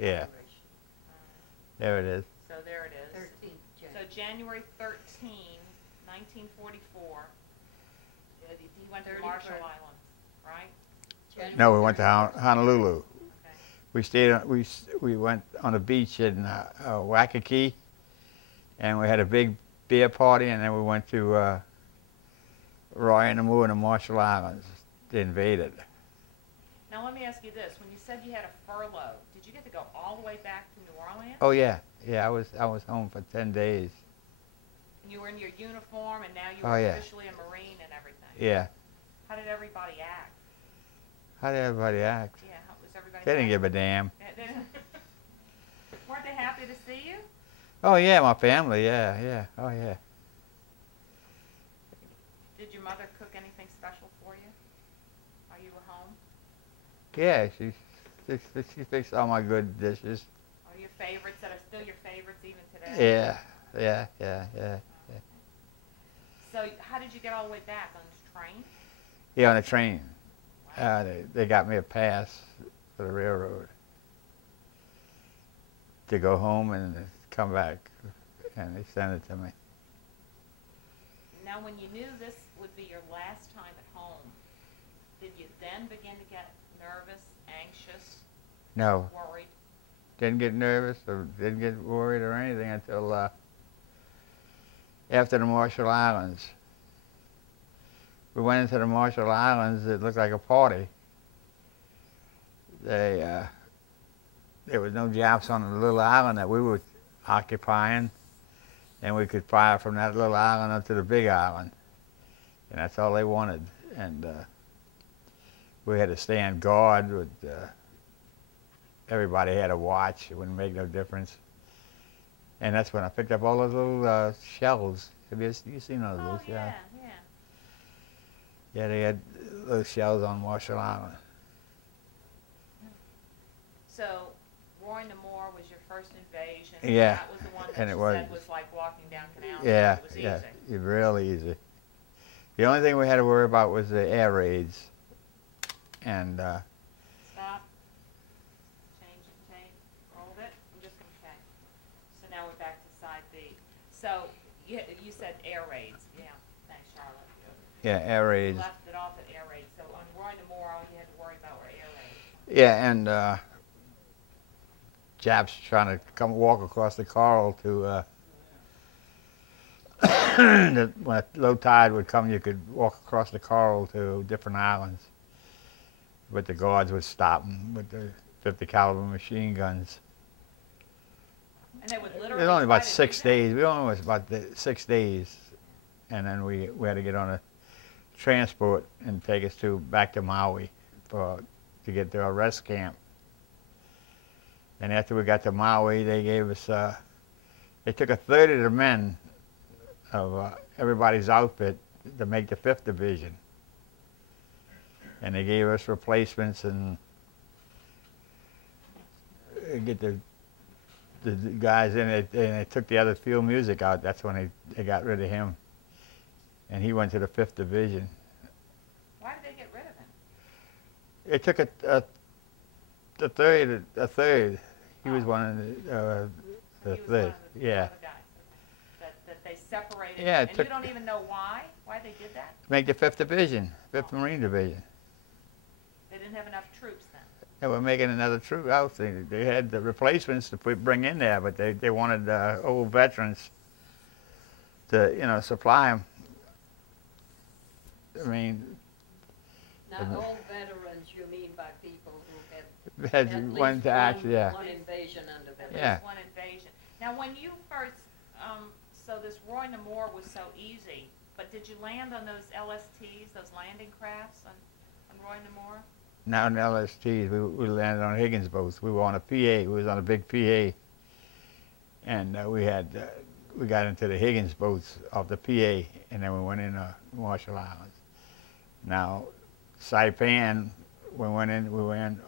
Yeah. There it is. So there it is. 13th So January 13, 1944, he went to Marshall Islands, right? No, we went to Honolulu. Okay. We stayed. We went on a beach in Waikiki, and we had a big beer party, and then we went to Roy and the Moo in the Marshall Islands. They invaded. Now let me ask you this: when you said you had a furlough, did you get to go all the way back to New Orleans? Oh yeah, yeah. I was home for 10 days. And you were in your uniform, and now you Oh, were yeah. officially a Marine and everything. Yeah. How did everybody act? How did everybody act? Yeah, how was everybody? They didn't give a damn. Weren't they happy to see you? Oh yeah, my family. Yeah, yeah. Oh yeah. Did your mother cook anything special for you while you were home? Yeah, she fixed all my good dishes. Or your favorites that are still your favorites even today? Yeah, yeah, yeah, yeah. So how did you get all the way back? On this train? Yeah, on the train. Wow. They got me a pass for the railroad to go home and come back, and they sent it to me. Now, when you knew this would be your last time at home, did you then begin to get nervous, anxious, No, worried? didn't get nervous or didn't get worried or anything until after the Marshall Islands. We went into the Marshall Islands. It looked like a party. There was no Japs on the little island that we were occupying, and we could fire from that little island up to the big island, and that's all they wanted. And we had to stand guard with. Everybody had a watch. It wouldn't make no difference. And that's when I picked up all those little shells. Have you seen those little shells? Yeah. Yeah, they had those shells on Marshall Island. So, Roy Namor was your first invasion. Yeah, That was the one that and you it was. said was like walking down Canal Street. Yeah, It was yeah, easy. really easy. The only thing we had to worry about was the air raids. And Stop. Change the tape. Rolled it. I'm just going to change. So now we're back to side B. So you said air raids. Yeah. Thanks, Charlotte. yeah, air You raids. left it off at air raids. So on Roy Namor, all you had to worry about were air raids. Yeah, and Japs trying to come walk across the coral to. When low tide would come, you could walk across the coral to different islands. But the guards would stop them with the 50 caliber machine guns. And they would It literally. was only about try to 6 do that. days. We only was about 6 days, and then we had to get on a transport and take us back to Maui to get to our rest camp. And after we got to Maui, they gave us they took a third of the men of everybody's outfit to make the 5th Division, and they gave us replacements and get the guys in it, and they took the other field music out. That's when they got rid of him, and he went to the 5th Division. Why did they get rid of him? They took a third. He was one of the He was one third. of the Yeah. other guys. Okay. That they separated. Yeah, it and took- you don't even know why they did that? Make the 5th Division, 5th Marine Division. They didn't have enough troops then. They were making another troop out. They had the replacements to bring in there, but they wanted old veterans to supply them. I mean, Now, all veterans, you mean by people who had at least one to act, yeah. one invasion under them. At Yeah. least one invasion. Now, when you first, so this Roy Namor was so easy, but did you land on those LSTs, those landing crafts on Roy Namor? Now in LSTs, we landed on Higgins boats. We were on a PA. We was on a big PA, and we got into the Higgins boats off the PA, and then we went in Marshall Islands. Now, Saipan, we went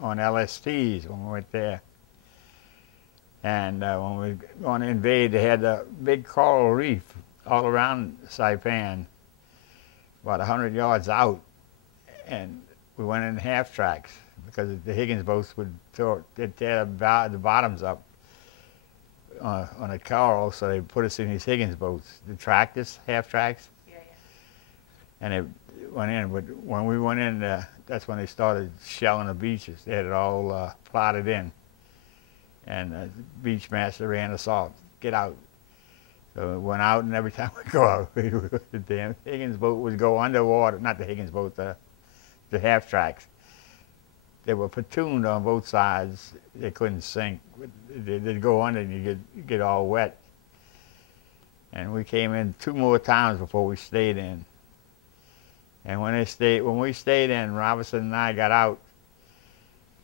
on LSTs when we went there. And when we were going to invade, they had a big coral reef all around Saipan, about 100 yards out. And we went in half tracks. The because the Higgins boats would they'd tear the bottoms up on a coral, so they put us in these Higgins boats, the tractors, half tracks, Yeah, yeah. and it went in. But when we went in, that's when they started shelling the beaches. They had it all plotted in, and the beach master ran us off. Get out. So we went out, and every time we go out, the damn Higgins boat would go underwater. Not the Higgins boat, the half tracks. They were platooned on both sides. They couldn't sink. They'd go under, and you get all wet. And we came in 2 more times before we stayed in. And when we stayed in, Robinson and I got out,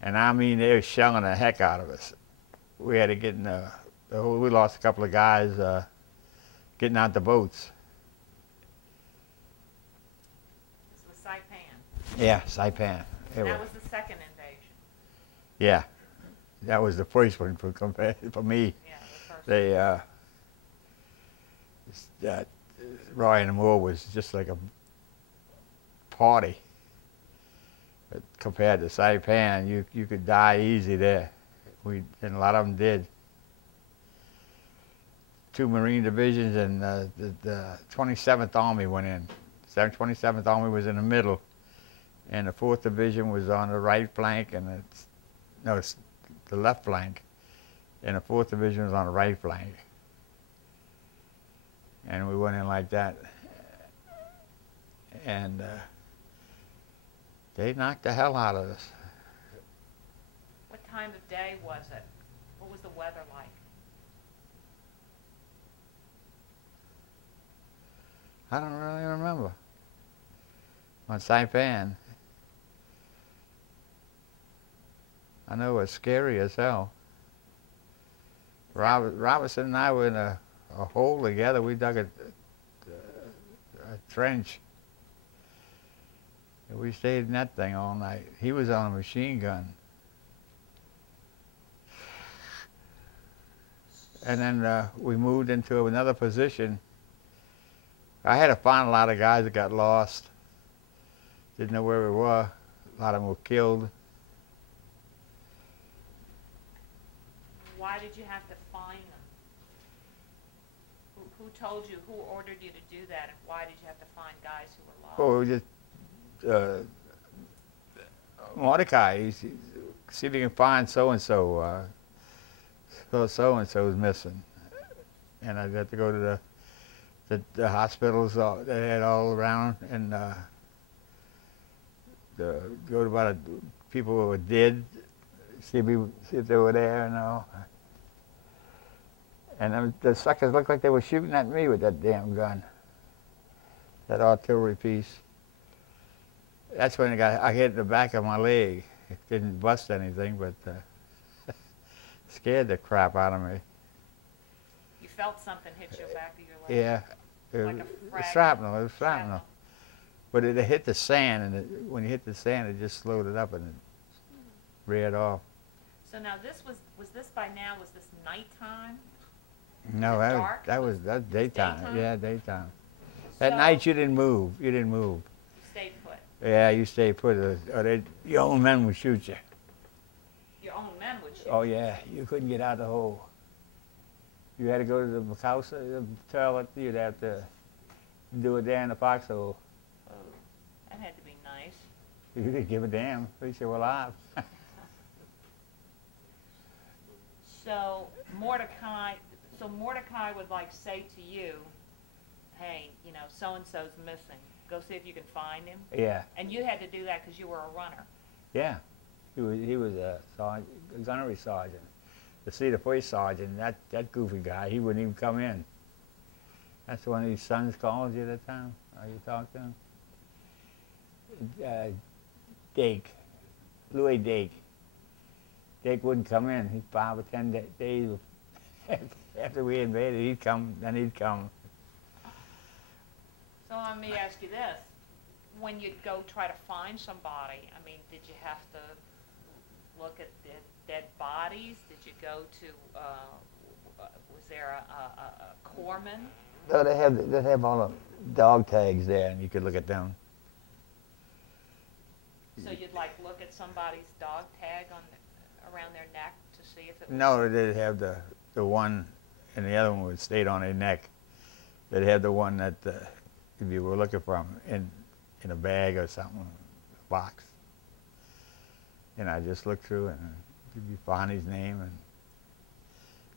and I mean they were shelling the heck out of us. We had to get in we lost a couple of guys getting out the boats. This was Saipan. Yeah, Saipan. And that was the second invasion. Yeah, that was the first one for me. Yeah, the first They, Roy and Moore was just like a party. But compared to Saipan, you could die easy there. And a lot of them did. 2 Marine divisions and the 27th Army went in. 27th Army was in the middle, and the 4th Division was on the right flank, and it's the left flank, and the 4th Division was on the right flank. And we went in like that, and they knocked the hell out of us. What time of day was it? What was the weather like? I don't really remember. On Saipan, I know it was scary as hell. Robinson and I were in a hole together. We dug a trench. And we stayed in that thing all night. He was on a machine gun. And then we moved into another position. I had to find a lot of guys that got lost. Didn't know where we were. A lot of them were killed. Why did you have to find them? Who told you, who ordered you to do that, and why did you have to find guys who were lost? Well, we just, Mordecai, see if you can find so-and-so. So-and-so's missing. And I got to go to the hospitals that they had all around, and go to about people who were dead, see if they were there and all. And the suckers looked like they were shooting at me with that damn gun, that artillery piece. That's when I hit the back of my leg. It didn't bust anything, but scared the crap out of me. You felt something hit your back of your leg? Yeah. Like It a was fragment? shrapnel. It was shrapnel. But it hit the sand, and when you hit the sand, it just slowed it up and it reared off. So now was this by now, was this nighttime? No, it dark? that's daytime. Daytime? Yeah, daytime. At So night you didn't move. You didn't move. you stayed put. Yeah, you stayed put. Your own men would shoot you. Your own men would shoot. Oh yeah, you couldn't get out of the hole. You had to go to the house, the toilet. You'd have to do it there in the foxhole. Oh, that had to be nice. You didn't give a damn. At least you were alive. So Mordecai would like say to you, hey, you know, so-and-so's missing. Go see if you can find him. Yeah. And you had to do that because you were a runner. Yeah. He was a gunnery sergeant. To see the first sergeant, that goofy guy, he wouldn't even come in. That's one of these sons called you that time? Or you talked to him? Dake. Louis Dake. Dake wouldn't come in. He'd 5 or 10 days after we invaded, he'd come, then he'd come. So let me ask you this. When you'd go try to find somebody, I mean, did you have to look at the dead bodies? Did you go to, was there a corpsman? No, they have all the dog tags there, and you could look at them. So you'd like look at somebody's dog tag on around their neck to see if it was... No, they'd have the one, and the other one would stay on their neck. They'd have the one that if you were looking for them in a bag or something, a box. And I just looked through it, and you find his name, and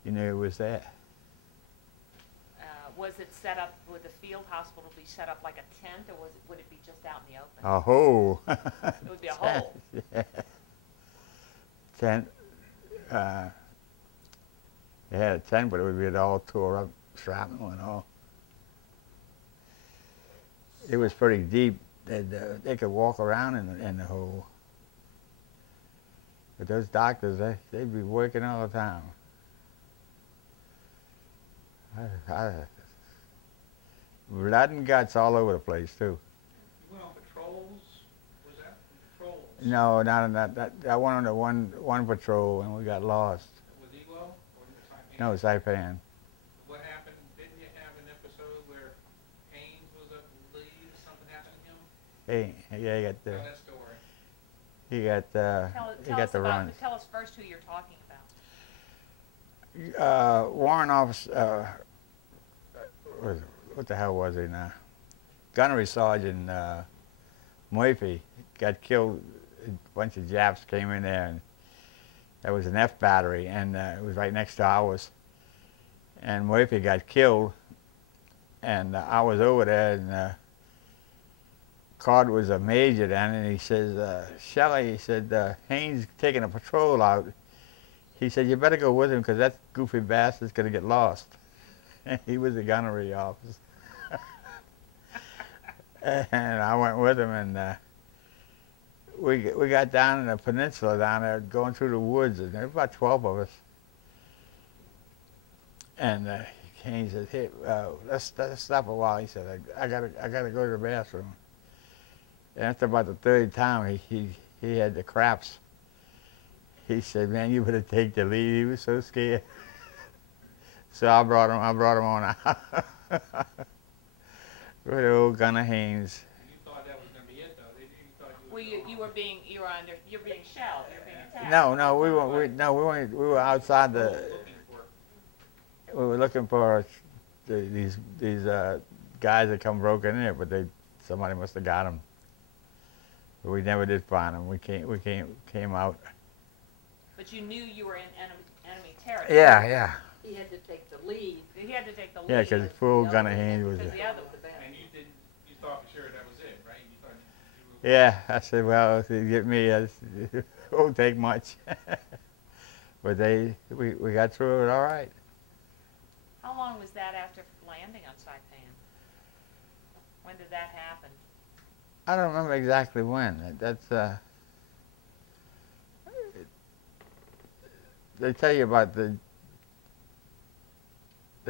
you knew it was there. Was it set up, would the field hospital be set up like a tent, or would it be just out in the open? A hole. It would be a hole. Yeah. Tent. They had a tent, but it would be all tore up, shrapnel and all. It was pretty deep. They could walk around in the hole. But those doctors, they'd be working all the time. Blood and guts all over the place, too. You went on patrols? Was that patrols? No, not on that. I went on the one patrol, and we got lost. Was Elo or Saipan? No, Saipan. What happened? Didn't you have an episode where Haynes was up in leave? Something happened to him? Hey, yeah, he got Tell the. that story. He got the runs. Tell us first who you're talking Warrant officer. What the hell was he now? Gunnery Sergeant Murphy got killed. A bunch of Japs came in there, and there was an F battery, and it was right next to ours. And Murphy got killed, and I was over there, and Card was a major then, and he says, Shelley, he said, Haynes taking a patrol out. He said, you better go with him, because that goofy bastard's going to get lost. And he was a gunnery officer. And I went with him, and we got down in the peninsula down there, going through the woods, and there were about 12 of us. And Haynes said, hey, let's stop a while. He said, I gotta go to the bathroom. And after about the third time, he had the craps. He said, man, you better take the lead. He was so scared. So I brought him on out. Good old Gunner Haynes. You thought that was going to be it, though. You thought Well, you're being shelled. You're being attacked. No, we were outside the. We were looking for these guys that come broken in here, but somebody must have got them. But we never did find them. We came out. But you knew you were in enemy territory. Yeah. He had to take the lead. He had to take the lead. Yeah, because full Gunner Haynes was. Because the other. And you thought for sure that was it, right? You thought you were... Yeah, I said, well, if you get me, it won't take much. But we got through it all right. How long was that after landing on Saipan? When did that happen? I don't remember exactly when. They tell you about the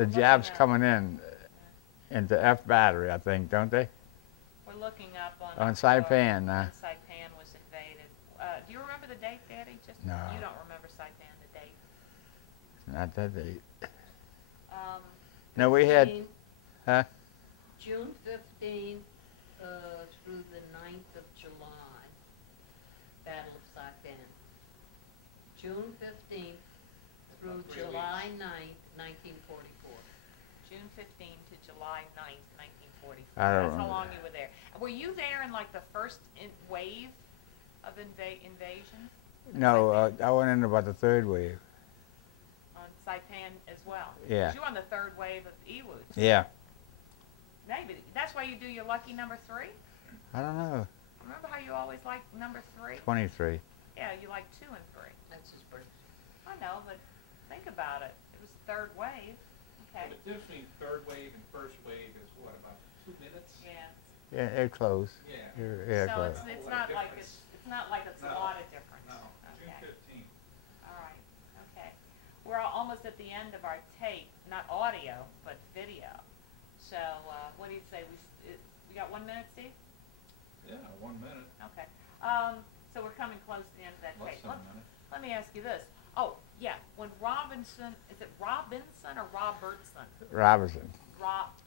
Japs coming in into F battery, I think, don't they? We're looking up On Saipan. When Saipan was invaded. Do you remember the date, Daddy? No. You don't remember Saipan, the date? Not that date. Um, No, we had. Huh? June 15 through the 9th of July, Battle of Saipan. June 15th through About 3 July weeks. 9th, 1944. June 15 to July 9th, 1944. I don't That's how remember. long you were there. Were you there in like the first wave of invasion No, I went in about the third wave. on Saipan as well? Yeah. 'Cause you were on the third wave of Ewoods. Yeah. Maybe that's why you do your lucky number 3. I don't know. Remember how you always liked number 3? 23. Yeah, you like 2 and 3. That's his birthday. I know, but think about it. It was third wave. Okay. The difference between third wave and first wave is what, about 2 minutes? Yeah. Yeah, they're close. Yeah. Yeah, So close. it's What a not like difference. it's not like it's a No. lot of difference. No, June Okay. 15th. All right. Okay. We're almost at the end of our tape, not audio, but video. So what do you say? We got 1 minute, Steve? Yeah, 1 minute. Okay. So we're coming close to the end of that Less tape. than a minute. Let me ask you this. Oh, yeah. When Robinson, is it Robinson or Robertson? Robinson. Robinson.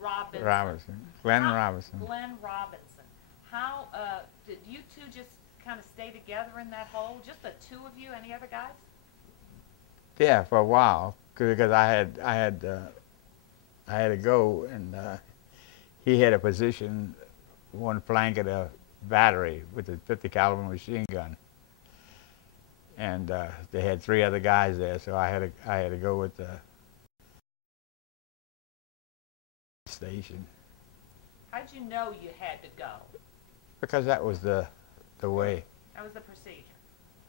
Robinson. Robinson. Glenn How- Robinson. Glenn Robinson. How, did you two just kind of stay together in that hole? Just the two of you? Any other guys? Yeah, for a while, because I had to go, and he had a position one flank of the battery with a 50 caliber machine gun, and they had 3 other guys there, so I had to go with the station. How'd you know you had to go? Because that was the way. That was the procedure.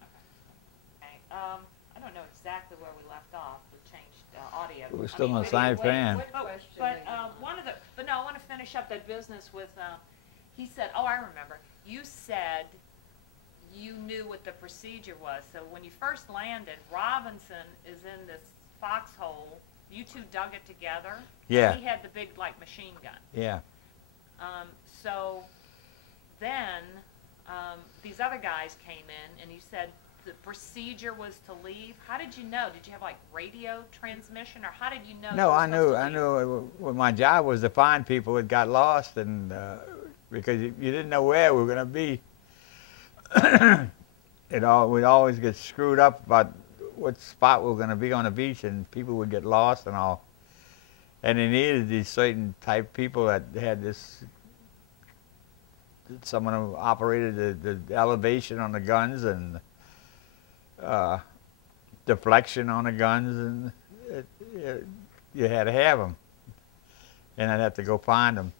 Okay. I don't know exactly where we left off. We changed audio. We're still on Saipan. But no, I want to finish up that business with, he said, oh, I remember. You said you knew what the procedure was. So when you first landed, Robinson is in this foxhole. You two dug it together. Yeah. He had the big, like, machine gun. Yeah. So then these other guys came in, and you said the procedure was to leave. How did you know? Did you have like radio transmission, or how did you know? No, I knew. Well, my job was to find people that got lost, and because you didn't know where we were going to be. We'd always get screwed up about what spot we were going to be on the beach, and people would get lost and all. And they needed these certain type people that had this. Someone who operated the elevation on the guns and deflection on the guns, and you had to have them, and I'd have to go find them.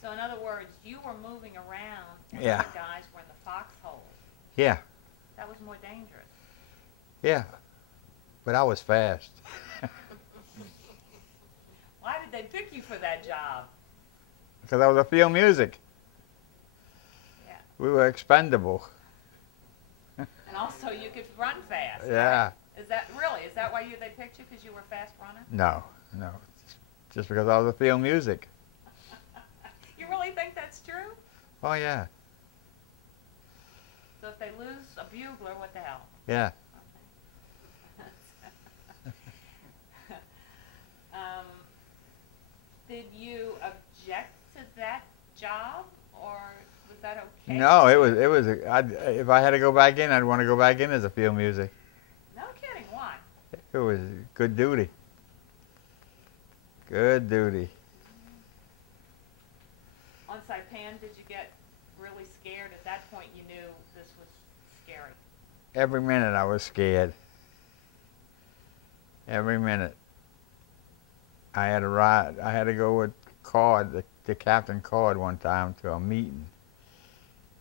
So in other words, you were moving around when Yeah. the guys were in the foxholes. Yeah, That was more dangerous. yeah, but I was fast. Why did they pick you for that job? Because I was a field music. Yeah. We were expendable. And also you could run fast. Yeah. Is that why they picked you, because you were a fast runner? No, just because I was a field music. You really think that's true? Oh yeah, So if they lose a bugler, what the hell? yeah. Did you object to that job, or was that okay? No, it was. If I had to go back in, I'd want to go back in as a field music. No kidding. Why? It was good duty. Good duty. On Saipan, did you get really scared? At that point, you knew this was scary. Every minute I was scared. Every minute. I had to ride. I had to go with Cord, the Captain Cord, one time to a meeting,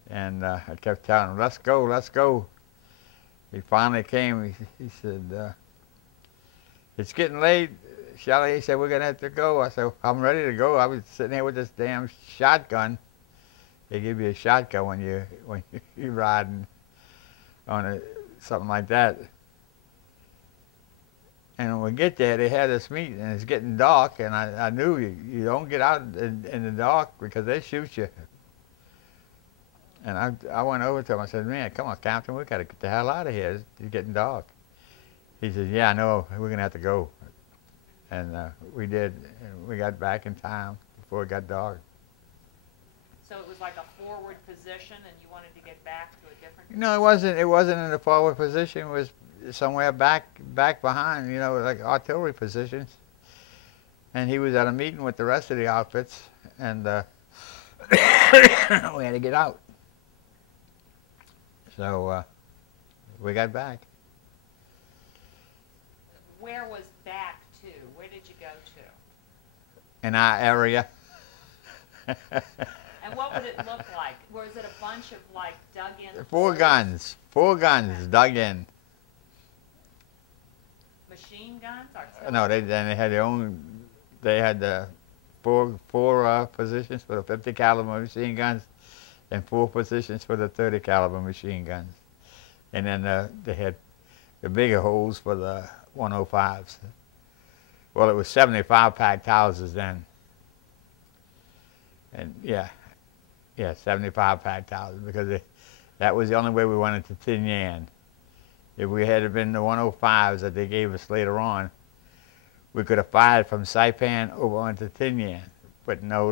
and I kept telling him, "Let's go, let's go." He finally came. He said, "It's getting late, Shelley." He said, "We're gonna have to go." I said, "I'm ready to go." I was sitting here with this damn shotgun. They give you a shotgun when you're riding on something like that. And when we get there, they had us meet, and it's getting dark, and I knew you don't get out in the dark because they shoot you. And I went over to him. I said, "Man, come on, Captain, we got to get the hell out of here. It's getting dark." He said, "Yeah, I know. We're going to have to go." And we did. And we got back in time before it got dark. So it was like a forward position, and you wanted to get back to a different position? No, it wasn't. It wasn't in the forward position. It was somewhere back behind, like artillery positions. And he was at a meeting with the rest of the outfits, and we had to get out. So we got back. Where was back to? Where did you go to? In our area. And what would it look like? Was it a bunch of like dug in? Four guns dug in. Machine guns? Artillery? No, they had their own. They had the four positions for the 50 caliber machine guns, and 4 positions for the 30 caliber machine guns, and then they had the bigger holes for the 105s. Well, it was 75 packed houses then, and yeah, 75 packed houses, because that was the only way we went into Tinian. If we had been the 105s that they gave us later on, we could have fired from Saipan over onto Tinian. But no,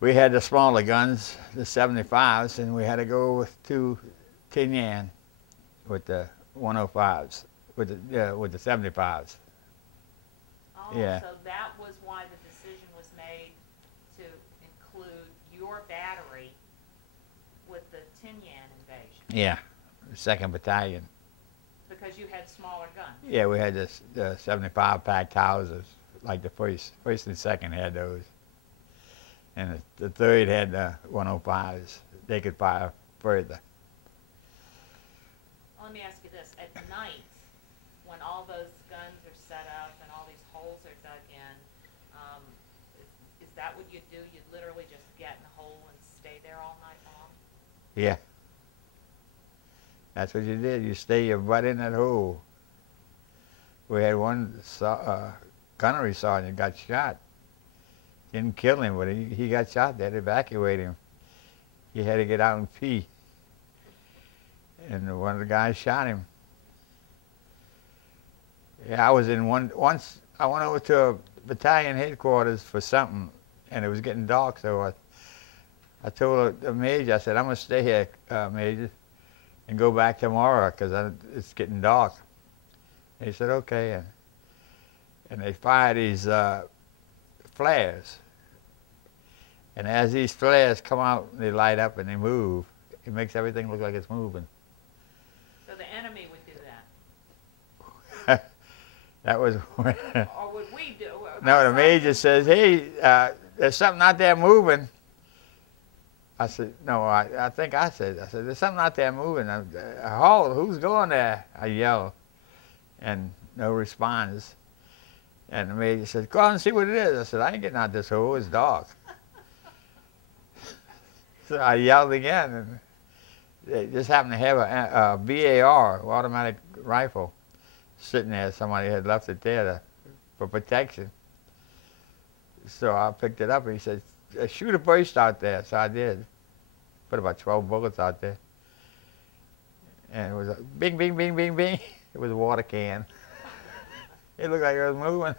We had the smaller guns, the 75s, and we had to go with 2 tin yan with the 105s, with the 75s. Oh, Yeah. so that was why the decision was made to include your battery with the Tin Yan invasion, Yeah, 2nd Battalion. because you had smaller guns. Yeah, we had the 75 packed houses, like the first and second had those. And the third had the 105s. They could fire further. Let me ask you this, at night, when all those guns are set up and all these holes are dug in, is that what you do? You literally just get in the hole and stay there all night long? Yeah. That's what you did. You stay your butt in that hole. We had one gunnery sergeant got shot. Didn't kill him, but he got shot. They had to evacuate him. He had to get out and pee. And one of the guys shot him. Yeah, I was in once I went over to a battalion headquarters for something, and it was getting dark, so I told the major, I said, I'm going to stay here, Major, and go back tomorrow, because it's getting dark. And he said, okay. And they fire these flares. And as these flares come out, they light up and they move. It makes everything look like it's moving. So the enemy would do that? That was when... Or would we do? No, the major says, hey, there's something out there moving. I said, no, I think I said, there's something out there moving. Halt, who's going there? I yelled, and no response. And the major said, go out and see what it is. I said, I ain't getting out this hole, it's dark. So I yelled again, and they just happened to have a BAR, automatic rifle, sitting there. Somebody had left it there for protection. So I picked it up, and he said, shoot a burst out there. So I did. Put about 12 bullets out there. And it was a bing, bing, bing, bing, bing. It was a water can. It looked like it was moving.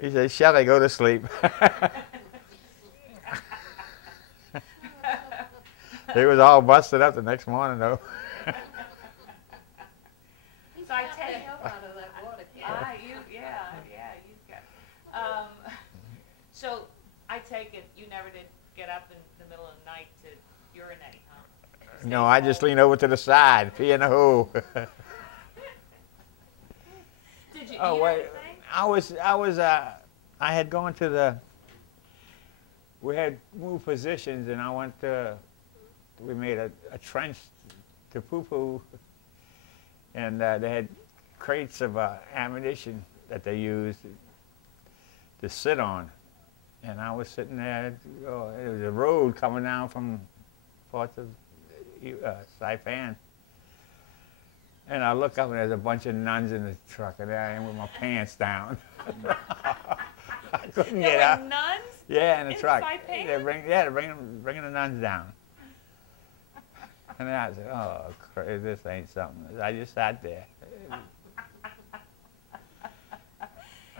He said, Shelley, go to sleep. It was all busted up the next morning, though. So I Stay take, up out of that water can. you've got. So I take it you never did get up in the middle of the night to urinate, huh? No, I just leaned over to the side, pee in the hole. Did you Oh, eat wait. anything? I had gone to we had moved positions, and I went to, we made a trench to poo-poo, and they had crates of ammunition that they used to sit on. And I was sitting there, it was a road coming down from parts of Saipan. And I look up, and there's a bunch of nuns in the truck, and there I am with my pants down. I couldn't get There out. were nuns? Yeah, in the in truck. Saipan? They're bringing the nuns down. And then I said, oh, this ain't something. I just sat there.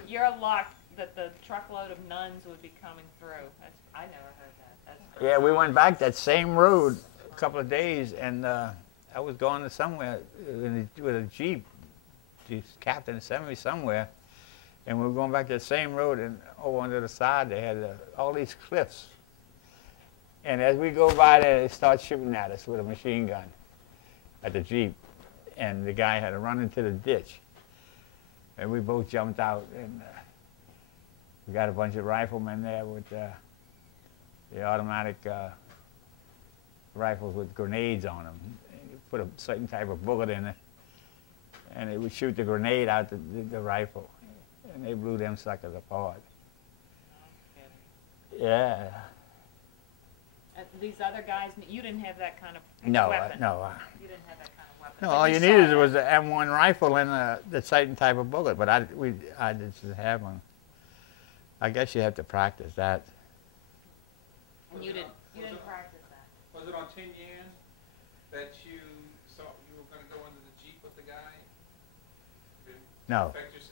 You're luck that the truckload of nuns would be coming through. I never heard that. That's Yeah, we went back that same road a couple of days, and I was going to somewhere with a Jeep. The captain sent me somewhere, and we were going back that same road, and over on the other side they had all these cliffs. And as we go by there, they start shooting at us with a machine gun at the Jeep, and the guy had to run into the ditch. And we both jumped out, and we got a bunch of riflemen there with the automatic rifles with grenades on them. You put a certain type of bullet in it, and it would shoot the grenade out the rifle, and they blew them suckers apart. Yeah. And these other guys, you didn't have that kind of No, weapon. no. You didn't have that kind of weapon. No, But all you saw needed that. was an M1 rifle and the certain type of bullet, but I didn't have one. I guess you have to practice that. And you didn't practice that. Was it on 10 Yan that you saw you were going to go into the Jeep with the guy? Did it No. affect your